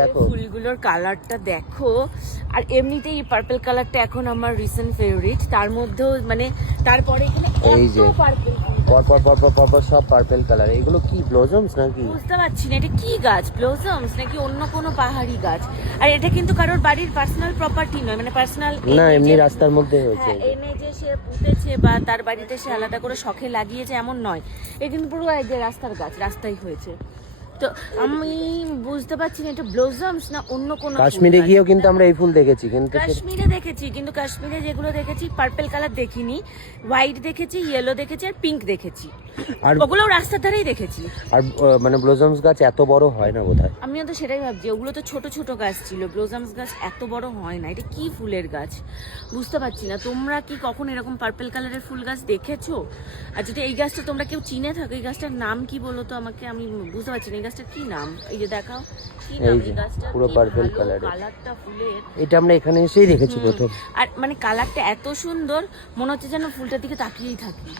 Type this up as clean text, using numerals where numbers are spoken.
দেখো ফুলগুলোর কালারটা দেখো। আর এমনিতেই এই পার্পল কালারটা এখন আমার রিসেন্ট ফেভারিট। তার মধ্যেও মানে তারপরে এখানে এই যে পার্পল পর সব পার্পল কালার। এগুলো কি ব্লজমস নাকি? বুঝতে পারছি না এটা কি গাছ, ব্লজমস নাকি অন্য কোনো পাহাড়ি গাছ। আর এটা কিন্তু কারোর বাড়ির পার্সোনাল প্রপার্টি নয়, মানে পার্সোনাল না, এমনি রাস্তার মধ্যে হয়েছে। এনে যে সে পুঁতেছে বা তার বাড়িতে সে আলাদা করে শখে লাগিয়েছে এমন নয়। এ কিন্তু পুরো এই যে রাস্তার গাছ, রাস্তায় হয়েছে। তো আমি বুঝতে পারছি না এটা ব্লজমস না অন্য কোনো। কাশ্মীরে গিয়েও কিন্তু আমরা এই ফুল দেখেছি, কিন্তু কাশ্মীরে দেখেছি, কিন্তু কাশ্মীরে যেগুলো দেখেছি পার্পল কালার দেখিনি, হোয়াইট দেখেছি, ইয়েলো দেখেছি আর পিঙ্ক দেখেছি। আর ওগুলো রাস্তার ধারেই দেখেছি। আর মানে ব্লজমস গাছ এত বড় হয় না বোধহয়। আমিও তো সেটাই ভাবছি, ওগুলো তো ছোট ছোট গাছ ছিল, ব্লজমস গাছ এত বড় হয় না। এটা কি ফুলের গাছ বুঝতে পারছি না। তোমরা কি কখন এরকম পার্পল কালারের ফুল গাছ দেখেছো? আর যদি এই গাছটা তোমরা কেউ চিনে থাকো, এই গাছটার নাম কি বলো তো আমাকে, আমি বুঝতে পারছি না এই গাছটার কি নাম। এই যে দেখাও কি নাম এই গাছটা, পুরো পার্পল কালারের। কালারটা ফুলের, এটা আমরা এখানে এসেই দেখেছি প্রথম। আর মানে কালারটা এত সুন্দর, মনে হচ্ছে যেন ফুলটার দিকে তাকিয়েই থাকি।